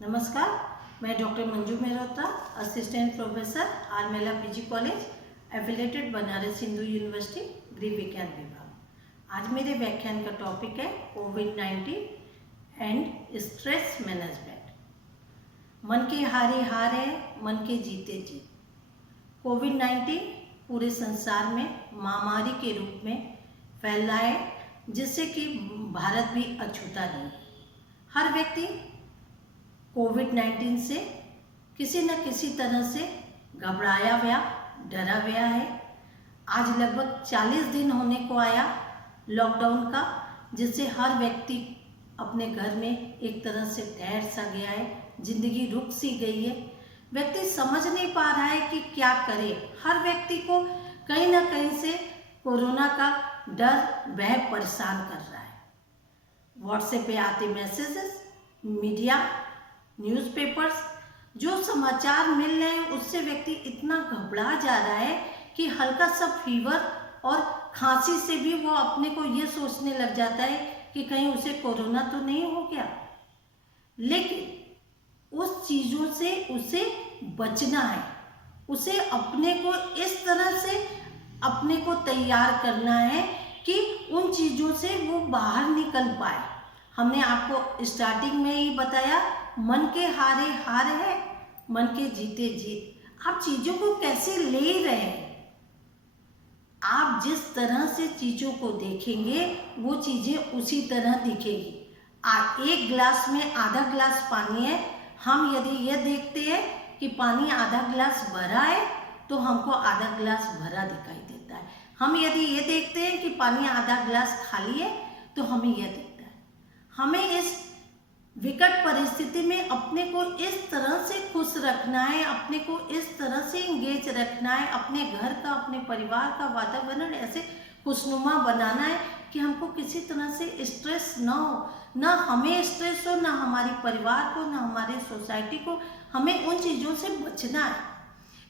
नमस्कार, मैं doctor Manju Mehrotra, assistant professor Armela PG college, affiliated Banaras Hindu university, गृह विज्ञान विभाग। आज मेरे व्याख्यान का टॉपिक है कोविड-19 एंड स्ट्रेस मैनेजमेंट। मन के हारे हार है, मन के जीते जीत। कोविड-19 पूरे संसार में महामारी के रूप में फैला है, जिससे कि भारत भी अछूता नहीं। हर व्यक्ति कोविड-19 से किसी न किसी तरह से घबराया हुआ, डरा हुआ है। आज लगभग 40 दिन होने को आया लॉकडाउन का, जिससे हर व्यक्ति अपने घर में एक तरह से ठहर सा गया है, जिंदगी रुक सी गई है। व्यक्ति समझ नहीं पा रहा है कि क्या करे। हर व्यक्ति को कहीं ना कहीं से कोरोना का डर भय परेशान कर रहा है। व्हाट्सएप पे आते मैसेजेस, मीडिया, न्यूज़पेपर्स, जो समाचार मिल रहे हैं उससे व्यक्ति इतना घबरा जा रहा है कि हल्का सा फीवर और खांसी से भी वो अपने को ये सोचने लग जाता है कि कहीं उसे कोरोना तो नहीं हो गया। लेकिन उस चीज़ों से उसे बचना है, उसे अपने को इस तरह से अपने को तैयार करना है कि उन चीज़ों से वो बाहर निकल पाए। हमने आपको स्टार्टिंग में ही बताया, मन के हारे हार है, मन के जीते जीत। आप चीज़ों को कैसे ले रहे हैं? आप जिस तरह से चीज़ों को देखेंगे वो चीज़ें उसी तरह दिखेगी। एक गिलास में आधा गिलास पानी है, हम यदि यह देखते हैं कि पानी आधा गिलास भरा है तो हमको आधा गिलास भरा दिखाई देता है। हम यदि ये देखते हैं कि पानी आधा गिलास खाली है तो हमें यह दिखता है। हमें इस विकट परिस्थिति में अपने को इस तरह से खुश रखना है, अपने को इस तरह से इंगेज रखना है, अपने घर का, अपने परिवार का वातावरण ऐसे खुशनुमा बनाना है कि हमको किसी तरह से स्ट्रेस ना हो, ना हमें स्ट्रेस हो, ना हमारे परिवार को, ना हमारे सोसाइटी को। हमें उन चीज़ों से बचना है।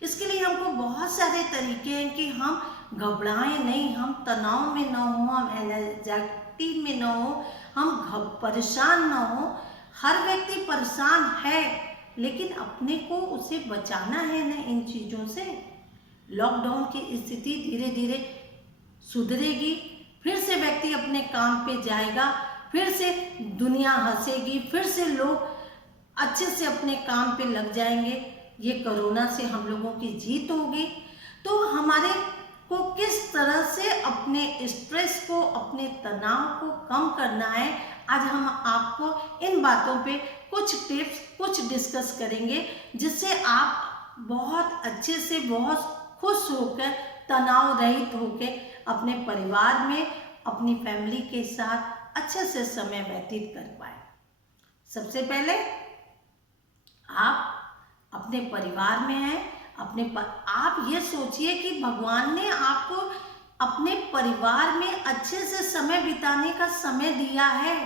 इसके लिए हमको बहुत सारे तरीके हैं कि हम घबराएं नहीं, हम तनाव में ना हो, हम एंजाइटी में ना हो, हम परेशान ना हो। हर व्यक्ति परेशान है, लेकिन अपने को उसे बचाना है ना इन चीज़ों से। लॉकडाउन की स्थिति धीरे धीरे सुधरेगी, फिर से व्यक्ति अपने काम पे जाएगा, फिर से दुनिया हंसेगी, फिर से लोग अच्छे से अपने काम पे लग जाएंगे। ये कोरोना से हम लोगों की जीत होगी। तो हमारे को किस तरह से अपने स्ट्रेस को, अपने तनाव को कम करना है, आज हम आपको इन बातों पे कुछ टिप्स, कुछ डिस्कस करेंगे, जिससे आप बहुत अच्छे से, बहुत खुश होकर, तनाव रहित होकर अपने परिवार में, अपनी फैमिली के साथ अच्छे से समय व्यतीत कर पाए। सबसे पहले आप अपने परिवार में हैं, आप ये सोचिए कि भगवान ने आपको अपने परिवार में अच्छे से समय बिताने का समय दिया है।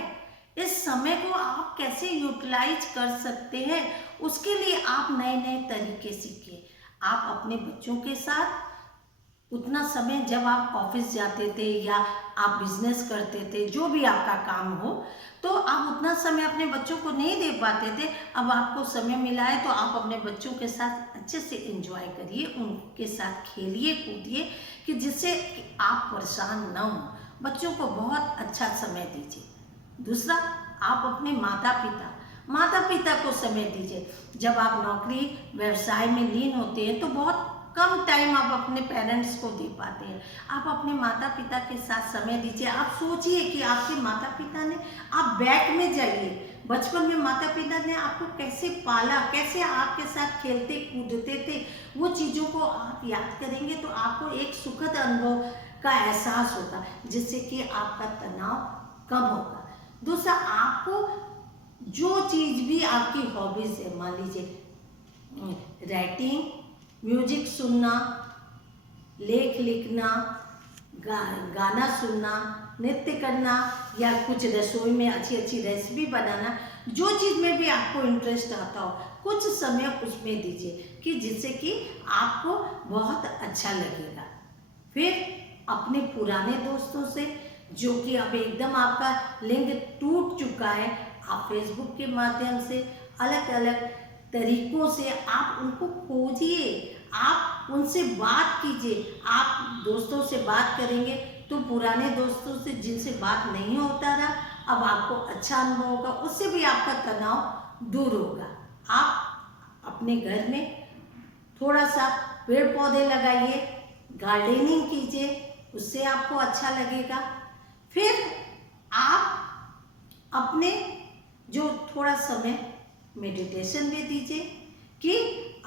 इस समय को आप कैसे यूटिलाइज कर सकते हैं, उसके लिए आप नए नए तरीके सीखिए। आप अपने बच्चों के साथ उतना समय, जब आप ऑफिस जाते थे या आप बिजनेस करते थे, जो भी आपका काम हो, तो आप उतना समय अपने बच्चों को नहीं दे पाते थे। अब आपको समय मिला है तो आप अपने बच्चों के साथ अच्छे से एंजॉय करिए, उनके साथ खेलिए कूदिए, कि जिससे आप परेशान ना हो। बच्चों को बहुत अच्छा समय दीजिए। दूसरा, आप अपने माता पिता को समय दीजिए। जब आप नौकरी व्यवसाय में लीन होते हैं तो बहुत कम टाइम आप अपने पेरेंट्स को दे पाते हैं। आप अपने माता पिता के साथ समय दीजिए। आप सोचिए कि आपके माता पिता ने, आप बैक में जाइए, बचपन में माता पिता ने आपको कैसे पाला, कैसे आपके साथ खेलते कूदते थे, वो चीज़ों को आप याद करेंगे तो आपको एक सुखद अनुभव का एहसास होगा, जिससे कि आपका तनाव कम होगा। दूसरा, आपको जो चीज़ भी आपकी हॉबीज है, मान लीजिए राइटिंग, म्यूजिक सुनना, लेख लिखना, गाना सुनना, नृत्य करना, या कुछ रसोई में अच्छी अच्छी रेसिपी बनाना, जो चीज़ में भी आपको इंटरेस्ट आता हो, कुछ समय उसमें दीजिए, कि जिससे कि आपको बहुत अच्छा लगेगा। फिर अपने पुराने दोस्तों से, जो कि अब एकदम आपका लिंक टूट चुका है, आप फेसबुक के माध्यम से, अलग अलग तरीकों से आप उनको खोजिए, आप उनसे बात कीजिए। आप दोस्तों से बात करेंगे तो पुराने दोस्तों से जिनसे बात नहीं होता रहा, अब आपको अच्छा अनुभव होगा, उससे भी आपका तनाव दूर होगा। आप अपने घर में थोड़ा सा पेड़ पौधे लगाइए, गार्डनिंग कीजिए, उससे आपको अच्छा लगेगा। फिर आप अपने जो थोड़ा समय मेडिटेशन भी दीजिए कि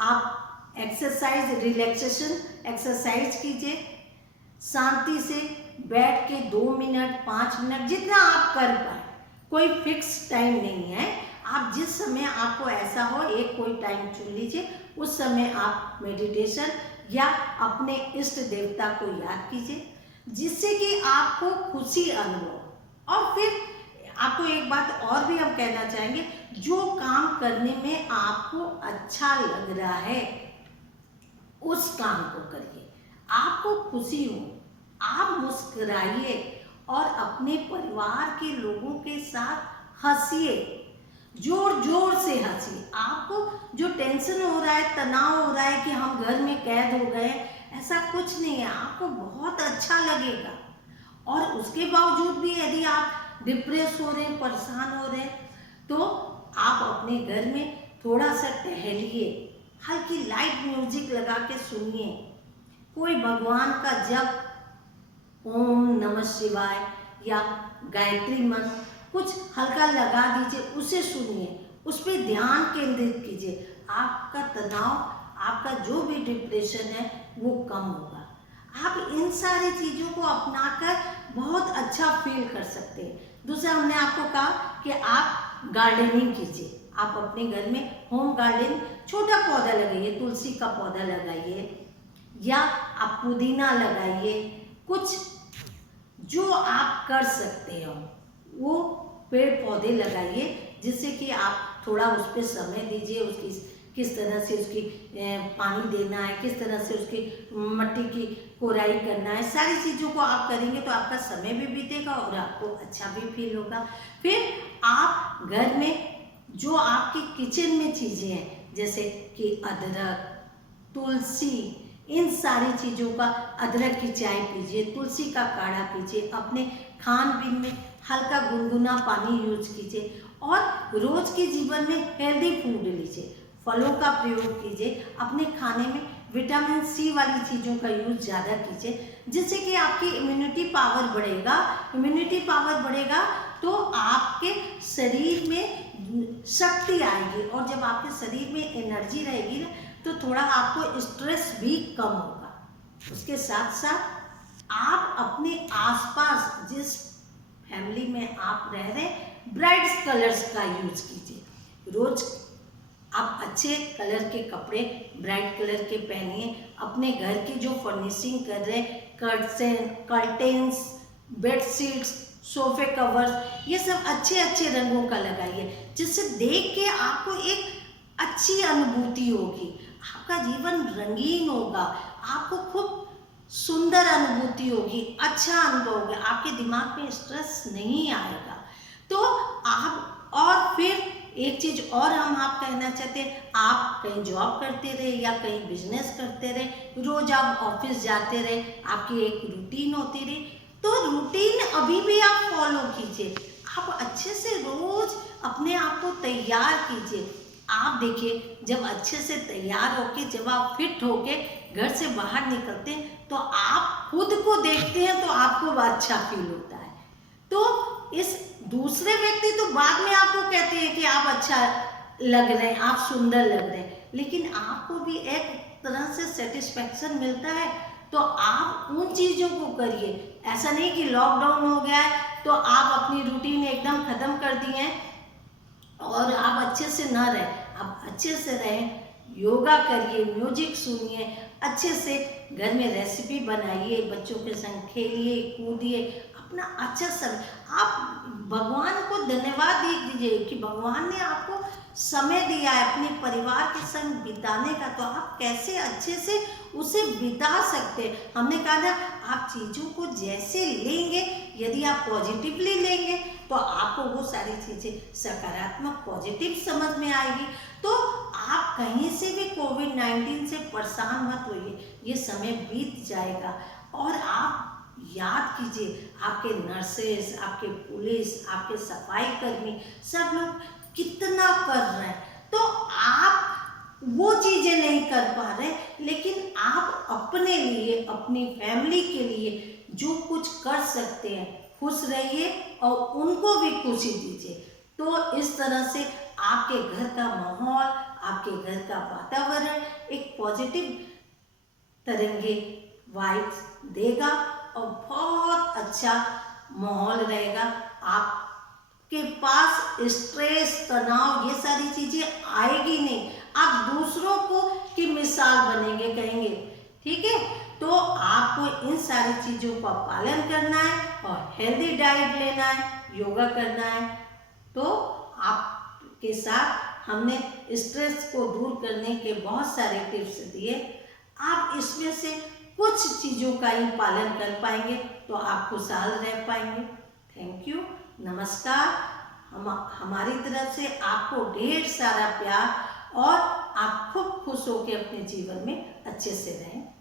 आप एक्सरसाइज, रिलैक्सेशन एक्सरसाइज कीजिए। शांति से बैठ के 2 मिनट 5 मिनट जितना आप कर पाए, कोई फिक्स टाइम नहीं है। आप जिस समय आपको ऐसा हो, एक कोई टाइम चुन लीजिए, उस समय आप मेडिटेशन या अपने इष्ट देवता को याद कीजिए, जिससे कि आपको खुशी अनुभव। और फिर आपको एक बात और भी हम कहना चाहेंगे, जो काम करने में आपको अच्छा लग रहा है उस काम को करिए, आपको खुशी हो, आप मुस्कुराइए और अपने परिवार के लोगों के साथ हंसिए, जोर जोर से हंसिए। आपको जो टेंशन हो रहा है, तनाव हो रहा है कि हम घर में कैद हो गए, ऐसा कुछ नहीं है, आपको बहुत अच्छा लगेगा। और उसके बावजूद भी यदि आप डिप्रेस हो रहे हैं, परेशान हो रहे हैं, तो आप अपने घर में थोड़ा सा टहलिए, हल्की लाइट म्यूजिक लगा के सुनिए, कोई भगवान का जप, ओम नमः शिवाय या गायत्री मंत्र कुछ हल्का लगा दीजिए, उसे सुनिए, उस पर ध्यान केंद्रित कीजिए। आपका तनाव, आपका जो भी डिप्रेशन है वो कम होगा। आप इन सारी चीज़ों को अपनाकर बहुत अच्छा फील कर सकते हैं। दूसरा, हमने आपको कहा कि आप गार्डनिंग कीजिए। आप अपने घर में होम गार्डन छोटा पौधा लगाइए, तुलसी का पौधा लगाइए या आप पुदीना लगाइए, कुछ जो आप कर सकते हो वो पेड़ पौधे लगाइए, जिससे कि आप थोड़ा उस पर समय दीजिए, उसकी किस तरह से उसकी पानी देना है, किस तरह से उसकी मट्टी की कोराई करना है, सारी चीज़ों को आप करेंगे तो आपका समय भी बीतेगा और आपको अच्छा भी फील होगा। फिर आप घर में जो आपके किचन में चीज़ें हैं, जैसे कि अदरक, तुलसी, इन सारी चीज़ों का, अदरक की चाय पीजिए, तुलसी का काढ़ा पीजिए, अपने खान पीन में हल्का गुनगुना पानी यूज कीजिए और रोज के जीवन में हेल्दी फूड लीजिए, फलों का प्रयोग कीजिए, अपने खाने में विटामिन सी वाली चीज़ों का यूज ज़्यादा कीजिए, जिससे कि आपकी इम्यूनिटी पावर बढ़ेगा। इम्यूनिटी पावर बढ़ेगा तो आपके शरीर में शक्ति आएगी, और जब आपके शरीर में एनर्जी रहेगी ना, तो थोड़ा आपको स्ट्रेस भी कम होगा। उसके साथ साथ आप अपने आसपास जिस फैमिली में आप रह रहे हैं, ब्राइट कलर्स का यूज कीजिए। रोज आप अच्छे कलर के कपड़े, ब्राइट कलर के पहनिए। अपने घर की जो फर्निशिंग कर रहे हैं, कर्टेन्स, बेडशीट्स, सोफे कवर्स, ये सब अच्छे अच्छे रंगों का लगाइए, जिससे देख के आपको एक अच्छी अनुभूति होगी, आपका जीवन रंगीन होगा, आपको खूब सुंदर अनुभूति होगी, अच्छा अनुभव होगा, आपके दिमाग में स्ट्रेस नहीं आएगा। तो आप, और फिर एक चीज़ और हम आप कहना चाहते हैं, आप कहीं जॉब करते रहे या कहीं बिजनेस करते रहे, रोज आप ऑफिस जाते रहे, आपकी एक रूटीन होती रही, तो रूटीन अभी भी आप फॉलो कीजिए। आप अच्छे से रोज अपने आप को तैयार कीजिए। आप देखिए, जब अच्छे से तैयार होके, जब आप फिट होके घर से बाहर निकलते हैं, तो आप खुद को देखते हैं तो आपको अच्छा फील होता है। तो इस दूसरे व्यक्ति तो बाद में आपको कहते हैं कि आप अच्छा लग रहे हैं, आप सुंदर लग रहे हैं, लेकिन आपको भी एक तरह से सेटिस्फैक्शन मिलता है। तो आप उन चीज़ों को करिए। ऐसा नहीं कि लॉकडाउन हो गया है तो आप अपनी रूटीन एकदम ख़त्म कर दिए हैं और आप अच्छे से ना रहें। आप अच्छे से रहें, योगा करिए, म्यूजिक सुनिए, अच्छे से घर में रेसिपी बनाइए, बच्चों के संग खेलिए, कूदिए, अपना अच्छा समय। आप भगवान को धन्यवाद दीजिए कि भगवान ने आपको समय दिया है अपने परिवार के संग बिताने का, तो आप कैसे अच्छे से उसे बिता सकते हैं। हमने कहा ना, आप चीज़ों को जैसे लेंगे, यदि आप पॉजिटिवली लेंगे तो आपको वो सारी चीज़ें सकारात्मक पॉजिटिव समझ में आएगी। तो आप कहीं से भी कोविड-19 से परेशान मत होइए, ये समय बीत जाएगा। और आप याद कीजिए, आपके नर्सेस, आपके पुलिस, आपके सफाई कर्मी, सब लोग कितना कर रहे हैं। तो आप वो चीज़ें नहीं कर पा रहे, लेकिन आप अपने लिए, अपनी फैमिली के लिए जो कुछ कर सकते हैं, खुश रहिए और उनको भी खुशी दीजिए। तो इस तरह से आपके घर का माहौल, आपके घर का वातावरण एक पॉजिटिव तरंगे वाइब्स देगा और बहुत अच्छा माहौल रहेगा। आपके पास स्ट्रेस, तनाव, ये सारी चीज़ें आएगी नहीं। आप दूसरों को की मिसाल बनेंगे, कहेंगे, ठीक है। तो आपको इन सारी चीज़ों का पालन करना है और हेल्दी डाइट लेना है, योगा करना है। तो आपके साथ हमने स्ट्रेस को दूर करने के बहुत सारे टिप्स दिए। आप इसमें से कुछ चीज़ों का ही पालन कर पाएंगे तो आप खुशहाल रह पाएंगे। थैंक यू, नमस्कार। हमारी तरफ से आपको ढेर सारा प्यार और आप खूब खुश होकर अपने जीवन में अच्छे से रहें।